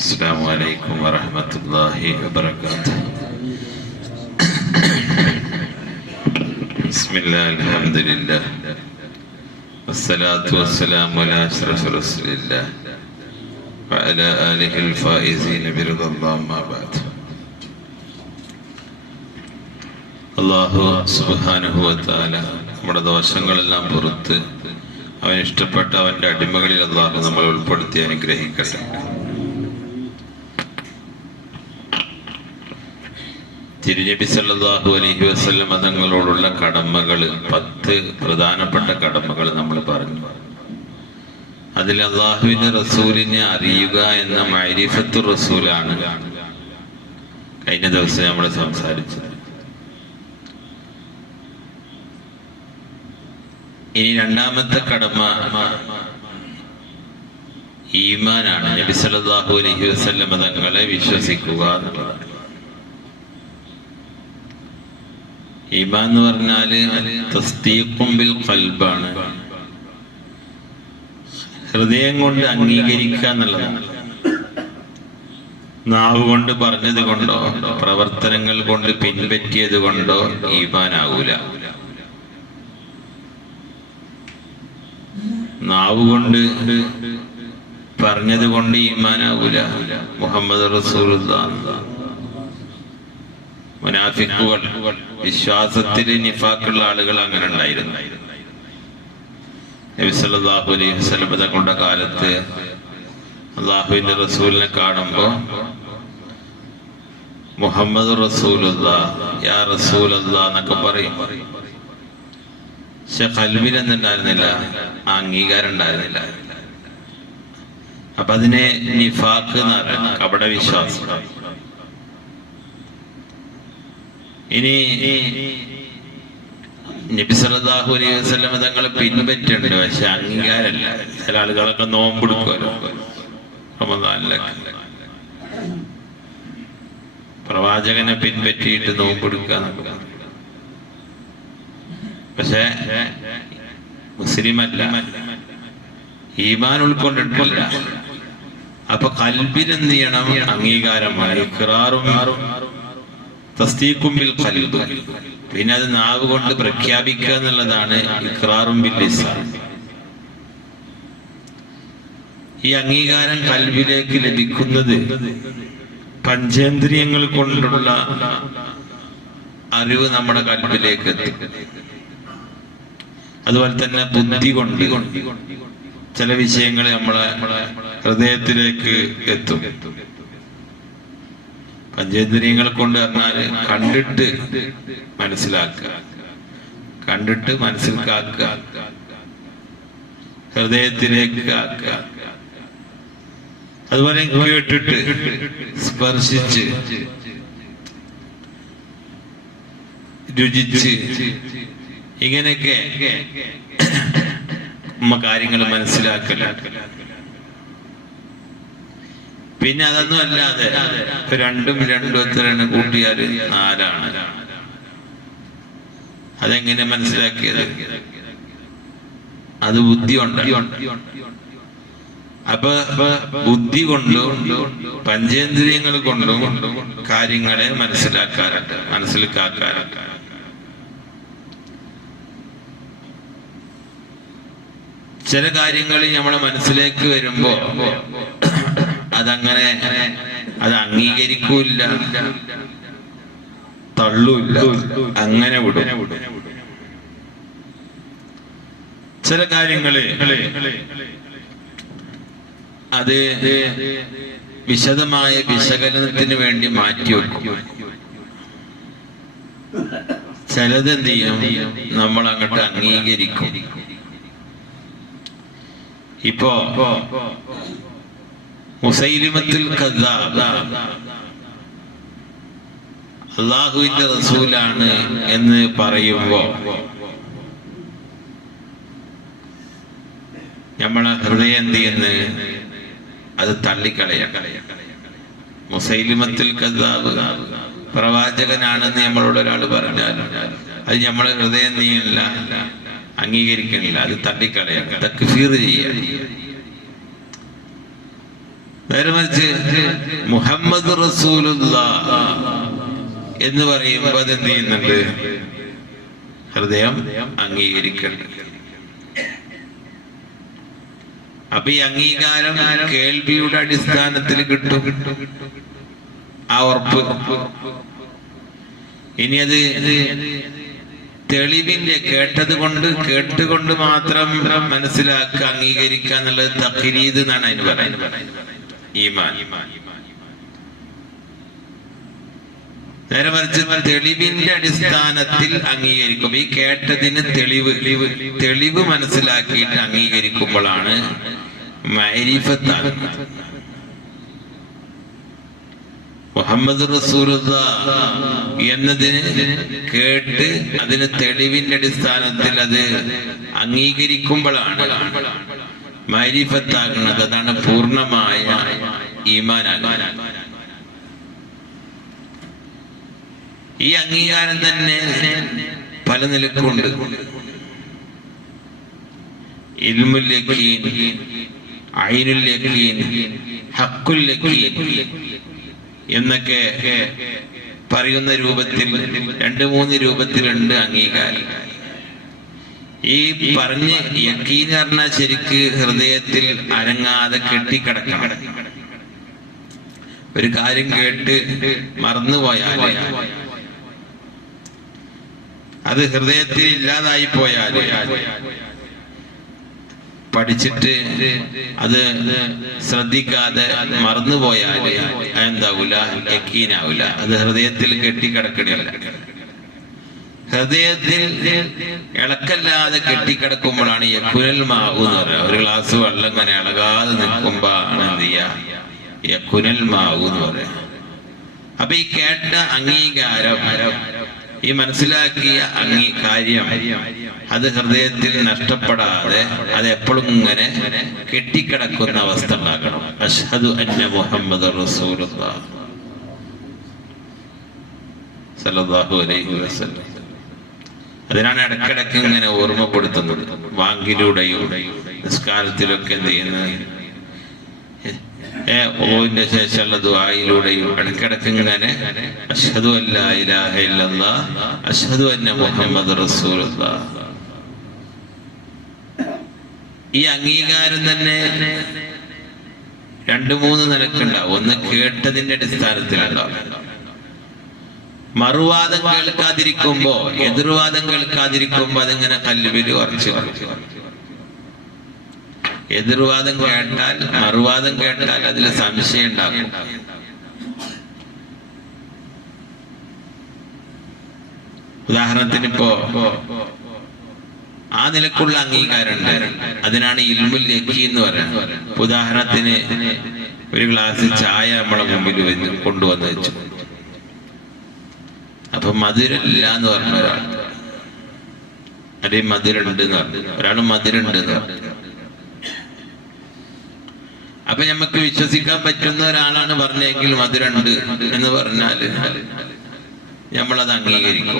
السلام عليكم ورحمة الله وبركاته بسم الله الحمد لله والصلاة والسلام على أشرف رسول الله وعلى آله الفائزين برضا الله ما بعد അള്ളാഹു സുബാനുഭവത്താല നമ്മുടെ ദോഷങ്ങളെല്ലാം പുറത്ത് അവൻ ഇഷ്ടപ്പെട്ട അവൻ്റെ അടിമകളിൽ അള്ളാഹു നമ്മൾ ഉൾപ്പെടുത്തി അനുഗ്രഹിക്കട്ടെ തിരുനബി സല്ലല്ലാഹു അലൈഹി വസല്ലമ തങ്ങളോടുള്ള കടമകൾ പത്ത് പ്രധാനപ്പെട്ട കടമകൾ നമ്മൾ പറഞ്ഞു. അതിൽ അള്ളാഹുവിന്റെ റസൂലിനെ അറിയുക എന്ന മൈരിഫത്തു റസൂലാണ് കഴിഞ്ഞ ദിവസം നമ്മൾ സംസാരിച്ചത്. ഇനി രണ്ടാമത്തെ കടമ ഈമാനാണ്. നബി സല്ലല്ലാഹു അലൈഹി വസല്ലമ തങ്ങളെ വിശ്വസിക്കുക എന്നുള്ളതാണ്. ഈമാൻ എന്ന് പറഞ്ഞാൽ തസ്തീഖും കൽബാണ് ഹൃദയം കൊണ്ട് അംഗീകരിക്കുക എന്നുള്ളതാണ്. നാവ് കൊണ്ട് പറഞ്ഞത് കൊണ്ടോ പ്രവർത്തനങ്ങൾ കൊണ്ട് പിൻപറ്റിയത് കൊണ്ടോ ഈമാനാവൂല. നാവ് കൊണ്ട് പറഞ്ഞത് കൊണ്ട് ഈമാനാവൂല. മുഹമ്മദ് റസൂൽ മുനാഫിക്കുകൾ. വിശ്വാസത്തിൽ നിഫാക്കുള്ള ആളുകൾ അങ്ങനെ ഉണ്ടായിരുന്നു. നബി സല്ലല്ലാഹു അലൈഹി വസ്ലം തങ്ങളുടെ കാലത്ത് അള്ളാഹുവിന്റെ റസൂലിനെ കാണുമ്പോ മുഹമ്മദ് റസൂലുള്ള യാ റസൂലല്ല എന്നൊക്കെ പറയും. പക്ഷെ കൽവിൽ എന്തുണ്ടായിരുന്നില്ല ആ അംഗീകാരം ഉണ്ടായിരുന്നില്ല. അപ്പൊ അതിനെ നിഫാക്ക് എന്ന് പറയുന്നത് കപട വിശ്വാസം ഇനി നബി സല്ലല്ലാഹു അലൈഹി വസ്ലം തങ്ങളെ പിൻപറ്റുണ്ട്. പക്ഷെ അംഗീകാരമല്ല ചില ആളുകളൊക്കെ നോമ്പെടുക്കുമല്ലോ റമദാനിലൊക്കെ. പ്രവാചകനെ പിൻപറ്റിയിട്ട് നോമ്പെടുക്കുക പക്ഷേ മുസ്ലിമല്ല. ഈമാൻ ഉൾക്കൊണ്ടിട്ടില്ല. അപ്പൊ കൽബിനെന്ത് ചെയ്യണം? അംഗീകാരം പിന്നെ അത് നാവ് കൊണ്ട് പ്രഖ്യാപിക്കുക എന്നുള്ളതാണ് ഇക്രാറും ഈ അംഗീകാരം കൽവിലേക്ക് ലഭിക്കുന്നത് പഞ്ചേന്ദ്രിയങ്ങൾ കൊണ്ടുള്ള അറിവ് നമ്മുടെ കൽവിലേക്ക് എത്തും. അതുപോലെ തന്നെ ബുദ്ധി കൊണ്ട് ചില വിഷയങ്ങൾ നമ്മളെ ഹൃദയത്തിലേക്ക് എത്തും. പഞ്ചേന്ദ്രിയങ്ങൾ കൊണ്ട് വന്നാൽ കണ്ടിട്ട് മനസ്സിലാക്കുക. കണ്ടിട്ട് മനസ്സിലാക്കുക ഹൃദയത്തിലേക്ക് ആക്കുക അതുപോലെ കേട്ടിട്ട് സ്പർശിച്ച് രുചിച്ച് ഇങ്ങനെയൊക്കെ കാര്യങ്ങൾ മനസ്സിലാക്കല പിന്നെ അതൊന്നും അല്ലാതെ രണ്ടും രണ്ടും എത്രയാണ് കൂട്ടിയാൽ നാലാണ്. അതെങ്ങനെ മനസ്സിലാക്കിയത്? അത് ബുദ്ധി അപ്പൊ ബുദ്ധി കൊണ്ടും പഞ്ചേന്ദ്രിയങ്ങൾ കൊണ്ടും കാര്യങ്ങളെ മനസ്സിലാക്കാറുണ്ട് മനസ്സിലാക്കാറുണ്ട് ചില കാര്യങ്ങൾ നമ്മുടെ മനസ്സിലേക്ക് വരുമ്പോ അതങ്ങനെ അത് അംഗീകരിക്കൂല തള്ളൂല്ല. അങ്ങനെ വിടും. ചില കാര്യങ്ങൾ അത് വിശദമായ വിശകലനത്തിന് വേണ്ടി മാറ്റിവെക്കും ചിലത് എന്ത് ചെയ്യും? നമ്മൾ അങ്ങോട്ട് അംഗീകരിക്കും. ഇപ്പോ മുസൈലിമത്തിൽ അള്ളാഹുവിന്റെ റസൂലാണ് എന്ന് പറയുമ്പോ നമ്മളെ ഹൃദയം എന്ത് അത് തള്ളിക്കളയ. മുസൈലിമത്തിൽ കഥാവ് പ്രവാചകനാണെന്ന് നമ്മളോട് ഒരാൾ പറഞ്ഞാൽ അത് നമ്മളെ ഹൃദയം നീയല്ല അംഗീകരിക്കണില്ല. അത് തള്ളിക്കളയാം. തക്ഫീർ ചെയ്യാം. നേരെ മറിച്ച് മുഹമ്മദ് റസൂലുള്ള എന്ന് പറയുമ്പോൾ അതെന്ത് ചെയ്യുന്നുണ്ട്? ഹൃദയം അംഗീകരിക്കണം അപ്പൊ ഈ അംഗീകാരം കേൾവിയുടെ അടിസ്ഥാനത്തിൽ കിട്ടും. ആ ഉറപ്പ്. ഇനി അത് തെളിവിന്റെ കേട്ടത് കൊണ്ട് കേട്ടുകൊണ്ട് മാത്രം മനസ്സിലാക്കുക അംഗീകരിക്കുക എന്നുള്ളത് തഖരീദ് എന്നാണ് അതിന് പറയുന്നത്. ഈമാൻ. നേരെ മറിച്ച് തെളിവിന്റെ അടിസ്ഥാനത്തിൽ അംഗീകരിക്കും. ഈ കേട്ടതിന് തെളിവ് തെളിവ് മനസ്സിലാക്കിയിട്ട് അംഗീകരിക്കുമ്പോഴാണ് മുഹമ്മദ് എന്നതിന് കേട്ട് അതിന് തെളിവിന്റെ അടിസ്ഥാനത്തിൽ അത് അംഗീകരിക്കുമ്പോഴാണ് മൈരിഫത്താകുന്നത് അതാണ് പൂർണമായ ഈമാനാകുന്നത് ഈ അംഗീകാരം തന്നെ പല നിലക്കുണ്ട് ഇൽമുൽ യഖീൻ ഐനുൽ യഖീൻ യഖീൻ എന്നൊക്കെ പറയുന്ന രൂപത്തിൽ രണ്ട് മൂന്ന് രൂപത്തിലുണ്ട് അംഗീകാരം. ഈ പറഞ്ഞ് യക്കീൻ പറഞ്ഞാൽ ശരിക്ക് ഹൃദയത്തിൽ അനങ്ങാതെ കെട്ടിക്കിടക്കണം. ഒരു കാര്യം കേട്ട് മറന്നുപോയാൽ അത് ഹൃദയത്തിൽ ഇല്ലാതായി പോയാൽ പഠിച്ചിട്ട് അത് ശ്രദ്ധിക്കാതെ മറന്നുപോയാൽ എന്താവൂല യക്കീനാവൂല. അത് ഹൃദയത്തിൽ കെട്ടിക്കിടക്കണില്ല. ഹൃദയത്തിൽ ഇളക്കല്ലാതെ കെട്ടിക്കിടക്കുമ്പോഴാണ് യക്കുനൽ മാവു എന്ന് ഒരു ഗ്ലാസ് വെള്ളം ഇങ്ങനെ ഇളകാതെ നിൽക്കുമ്പോ ആണ് എന്ത് ചെയ്യുക യക്കുനൽ എന്ന് പറയാം. അപ്പൊ ഈ കേട്ട അംഗീകാരം ഈ മനസ്സിലാക്കിയ അംഗീ കാര്യം അത് ഹൃദയത്തിൽ നഷ്ടപ്പെടാതെ അത് എപ്പോഴും ഇങ്ങനെ കെട്ടിക്കിടക്കുന്ന അവസ്ഥ ഉണ്ടാക്കണം. അഷ്ഹദു അന്ന മുഹമ്മദ് അലൈഹി വസല്ലം. അതിനാണ് ഇടക്കിടക്ക് ഇങ്ങനെ ഓർമ്മപ്പെടുത്തുന്നത്. വാങ്കിലൂടെയും നിസ്കാരത്തിലൊക്കെ എന്ത് ചെയ്യുന്നത്? ഓവിന്റെ ശേഷമുള്ള ദുആയിലൂടെയും ഇടക്കിടക്ക് ഇങ്ങനെ അഷ്ഹദു അല്ലാ ഇലാഹ അഷ്ഹദു അന്ന മുഹമ്മദ് റസൂൽ ഈ അംഗീകാരം തന്നെ രണ്ടു മൂന്ന് നിലക്കുണ്ടാവും. ഒന്ന് കേട്ടതിന്റെ അടിസ്ഥാനത്തിലുണ്ടാവും. മറുവാദം കേൾക്കാതിരിക്കുമ്പോ എതിർവാദം കേൾക്കാതിരിക്കുമ്പോ അതിങ്ങനെ കല്ലുവിൽ ഉറച്ചു എതിർവാദം കേട്ടാൽ മറുവാദം കേട്ടാൽ അതിൽ സംശയം ഉണ്ടാക്കും ഉദാഹരണത്തിന് ഇപ്പോ ആ നിലക്കുള്ള അംഗീകാരണ്ട് അതിനാണ് ഇൽമുൽ യക്കി എന്ന് പറയുന്നത്. ഉദാഹരണത്തിന് ഒരു ഗ്ലാസ് ചായ നമ്മളെ മുമ്പിൽ വന്ന് കൊണ്ടുവന്ന് വെച്ചു. അപ്പൊ മധുരമില്ല എന്ന് പറഞ്ഞ ഒരാൾ. അതേ മധുരമുണ്ട് എന്ന് പറഞ്ഞു. ഒരാൾ മധുരമുണ്ട് എന്ന് പറഞ്ഞു. അപ്പൊ നമുക്ക് വിശ്വസിക്കാൻ പറ്റുന്ന ഒരാളാണ് പറഞ്ഞെങ്കിൽ മധുരണ്ട് എന്ന് പറഞ്ഞാൽ നമ്മളത് അംഗീകരിക്കും.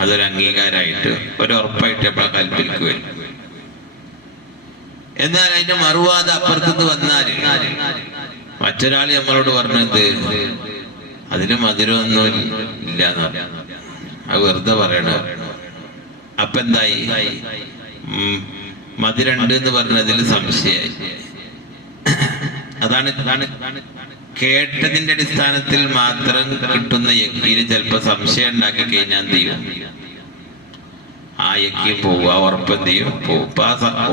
അതൊരു അംഗീകാരമായിട്ട് ഒരു ഉറപ്പായിട്ട് നമ്മളെ കൽപ്പിൽക്ക് എന്നാൽ അതിന്റെ മറുവാദ അപ്പുറത്തുനിന്ന് വന്നാൽ മറ്റൊരാൾ നമ്മളോട് പറഞ്ഞത് അതിന് മധുരമൊന്നും ഇല്ല എന്ന് പറഞ്ഞു. അത് വെറുതെ പറയണ അപ്പൊ എന്തായി മധുരണ്ട് എന്ന് പറഞ്ഞതിൽ സംശയമായി. അതാണ് കേട്ടതിന്റെ അടിസ്ഥാനത്തിൽ മാത്രം കിട്ടുന്ന യക്കീന് ചിലപ്പോ സംശയം ഉണ്ടാക്കി കഴിഞ്ഞാൽ എന്ത് ചെയ്യും? ആ യക്കീൻ പോവും ആ ഉറപ്പ് എന്ത് ചെയ്യും?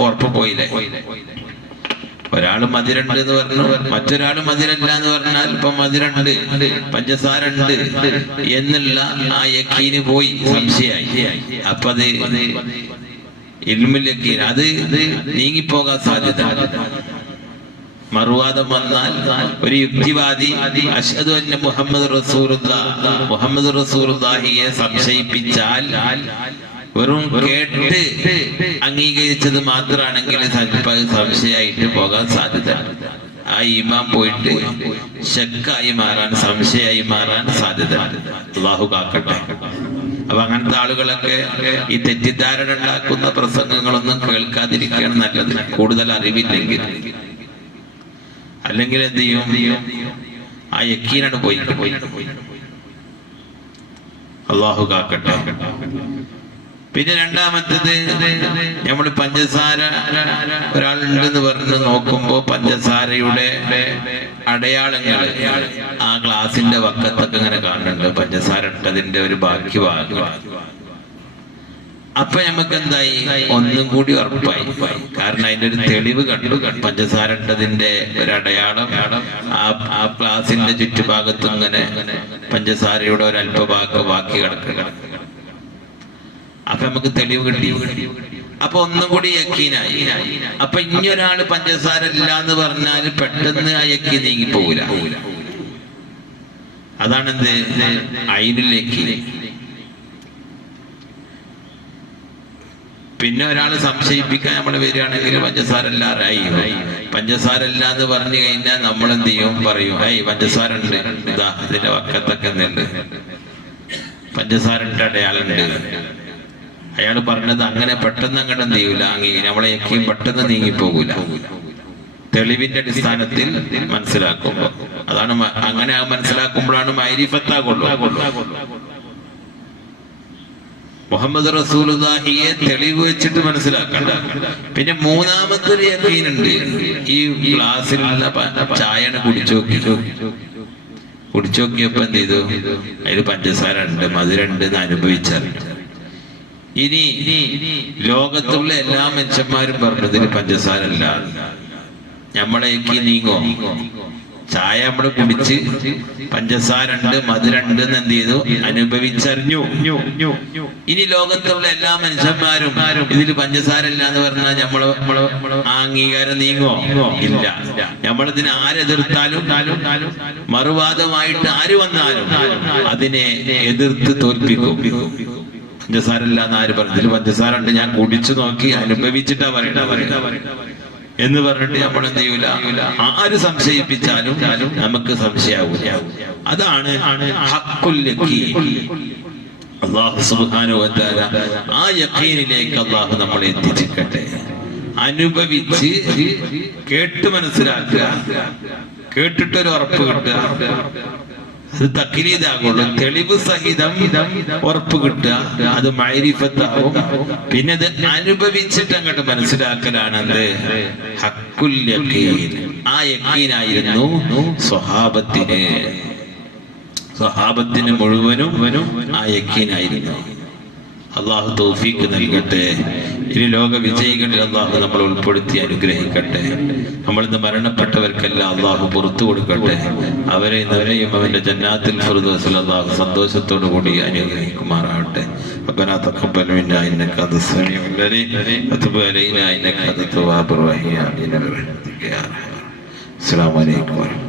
ഉറപ്പ് പോയില്ലേ? ഒരാൾ മധുരണ്ട് എന്ന് പറഞ്ഞു മറ്റൊരാൾ മധുരല്ല എന്ന് പറഞ്ഞാൽ ഇപ്പൊ മധുരണ്ട് പഞ്ചസാര ഉണ്ട് എന്നുള്ള ആ യക്കീന് പോയി സംശയായി അപ്പൊ അത് ഇൽമുൽ യക്കീൻ അത് നീങ്ങിപ്പോകാൻ സാധ്യത. മറുവാദം വന്നാൽ ഒരു യുക്തിവാദി അഷ്ഹദു അന്ന മുഹമ്മദ് മുഹമ്മദ് റസൂർദാഹിയെ സംശയിപ്പിച്ചാൽ വെറും കേട്ട് അംഗീകരിച്ചത് മാത്രമാണെങ്കിൽ സംശയമായിട്ട് പോകാൻ സാധ്യത. ആ ഈമാൻ പോയിട്ട് ശക്കായി മാറാൻ സംശയമായി മാറാൻ സാധ്യത. അള്ളാഹു കാക്കട്ടെ. അപ്പൊ അങ്ങനത്തെ ആളുകളൊക്കെ ഈ തെറ്റിദ്ധാരണ ഉണ്ടാക്കുന്ന പ്രസംഗങ്ങളൊന്നും കേൾക്കാതിരിക്കുകയാണ് നല്ലത്. കൂടുതൽ അറിവില്ലെങ്കിൽ. അല്ലെങ്കിൽ എന്ത് ചെയ്യും? ആ യക്കീനാണ് പോയി. അള്ളാഹു കാക്കട്ടെ. പിന്നെ രണ്ടാമത്തത് നമ്മൾ പഞ്ചസാര ഒരാളുണ്ടെന്ന് പറഞ്ഞ് നോക്കുമ്പോ പഞ്ചസാരയുടെ അടയാളങ്ങൾ ആ ഗ്ലാസിന്റെ വക്കത്തൊക്കെ ഇങ്ങനെ കാണുന്നുണ്ട്. പഞ്ചസാര ഇട്ടതിന്റെ ഒരു ബാക്കി ഭാഗം. അപ്പൊ നമുക്ക് എന്തായി ഒന്നും കൂടി ഉറപ്പായി. കാരണം അതിന്റെ ഒരു തെളിവ് കണ്ടു. പഞ്ചസാര ഇട്ടതിന്റെ ഒരു അടയാളം ആ ക്ലാസിന്റെ ചുറ്റുഭാഗത്തും ഇങ്ങനെ പഞ്ചസാരയുടെ ഒരു അല്പഭാഗം ബാക്കി കിടക്കുക. അപ്പൊ നമുക്ക് തെളിവ് കിട്ടി. അപ്പൊ ഒന്നും കൂടി യക്കീനായി. അപ്പൊ ഇനി ഒരാൾ പഞ്ചസാര ഇല്ല എന്ന് പറഞ്ഞാൽ പെട്ടെന്ന് ആ യക്കി നീങ്ങി പോകൂല അതാണെന്ത്? അയിനിലേക്ക് പിന്നെ ഒരാൾ സംശയിപ്പിക്കാൻ നമ്മൾ വരികയാണെങ്കിൽ പഞ്ചസാര എല്ലാറായി പഞ്ചസാര ഇല്ല എന്ന് പറഞ്ഞു കഴിഞ്ഞാൽ നമ്മൾ എന്ത് ചെയ്യും? പറയും ഏയ് പഞ്ചസാര ഉണ്ട് ഇതാ ഇതിന്റെ വക്കത്തൊക്കെ എന്തുണ്ട് പഞ്ചസാര ഇട്ട അടയാളുണ്ട്. അയാൾ പറഞ്ഞത് അങ്ങനെ പെട്ടെന്ന് അങ്ങനെ എന്ത് ചെയ്യൂല. നമ്മളെ യക്കീം പെട്ടെന്ന് നീങ്ങിപ്പോകൂല. തെളിവിന്റെ അടിസ്ഥാനത്തിൽ മനസ്സിലാക്കുമ്പോ. അതാണ് അങ്ങനെ മനസ്സിലാക്കുമ്പോഴാണ് മൈരിഫത്താകുള്ളൂ. മുഹമ്മദ് റസൂലുള്ളാഹിയെ തെളിവ് വെച്ചിട്ട് മനസ്സിലാക്കണ്ട പിന്നെ മൂന്നാമത്തെ ഒരു യക്കീനുണ്ട്. ഈ ഗ്ലാസ്സിലുള്ള ചായണ കുടിച്ചു നോക്കി കുടിച്ചു നോക്കിയപ്പോ എന്ത് ചെയ്തു? അതിൽ പഞ്ചസാര ഉണ്ട് മധുരണ്ട് എന്ന് അനുഭവിച്ചറിഞ്ഞു ഇനി ലോകത്തുള്ള എല്ലാ മനുഷ്യന്മാരും പറഞ്ഞതിന് പഞ്ചസാര അല്ല നമ്മളേക്ക് നീങ്ങോ? ചായ നമ്മൾ കുടിച്ച് പഞ്ചസാര ഉണ്ട് മധുരണ്ട് എന്ന് എന്ത് ചെയ്തു? അനുഭവിച്ചറിഞ്ഞു. ഇനി ലോകത്തുള്ള എല്ലാ മനുഷ്യന്മാരും ഇതിൽ പഞ്ചസാര ഇല്ല എന്ന് പറഞ്ഞാൽ നമ്മൾ നമ്മൾ അംഗീകാരം നീങ്ങോ? ഇല്ല. നമ്മളിതിനെ ആരെതിർത്താലും മറുവാദമായിട്ട് ആര് വന്നാലും അതിനെ എതിർത്ത് തോൽപ്പിക്കും. പഞ്ചസാര ഇല്ല എന്ന് ആര് പറഞ്ഞു? ഇതിൽ പഞ്ചസാര ഉണ്ട്. ഞാൻ കുടിച്ചു നോക്കി അനുഭവിച്ചിട്ടാ പറയണ എന്ന് പറഞ്ഞിട്ട് നമ്മൾ എന്ത് ചെയ്യൂല? ആര് സംശയിപ്പിച്ചാലും നമുക്ക് സംശയാവൂല അതാണ് യഖീൻ. അള്ളാഹു തആല ആ യഖീനിലേക്ക് അള്ളാഹു നമ്മളെ എത്തിച്ചിരിക്കട്ടെ. അനുഭവിച്ച് കേട്ട് മനസ്സിലാക്കുക. കേട്ടിട്ടൊരു ഉറപ്പ് കിട്ടുക. തക്രീതാകുള്ളൂ തെളിവ് സഹിതം ഉറപ്പ് കിട്ടുക. അത് മൈരിഫത്താവും പിന്നെ അത് അനുഭവിച്ചിട്ട് അങ്ങോട്ട് മനസ്സിലാക്കലാണത് ഹക്കുൽ യഖീൻ ആ യക്കീനായിരുന്നു സ്വഹാബത്തിന്. സ്വഹാബത്തിന് മുഴുവനും ആ യക്കീനായിരുന്നു. അള്ളാഹു തൗഫീക്ക് നൽകട്ടെ ഇനി ലോക വിജയികളിൽ അള്ളാഹു നമ്മൾ ഉൾപ്പെടുത്തി അനുഗ്രഹിക്കട്ടെ നമ്മളിന്ന് മരണപ്പെട്ടവർക്കെല്ലാം അള്ളാഹു പുറത്തു കൊടുക്കട്ടെ അവരെ അവരെയും അവന്റെ ജന്നാത്തിൽ ഫിർദൗസിൽ അള്ളാഹു സന്തോഷത്തോടു കൂടി അനുഗ്രഹിക്കുമാറാവട്ടെ ربنا تقبل منا انك انت السميع العليم وتب علينا انك انت التواب الرحيم آمين برحمتك يا ارحم الراحمين. السلام عليكم ورحمه الله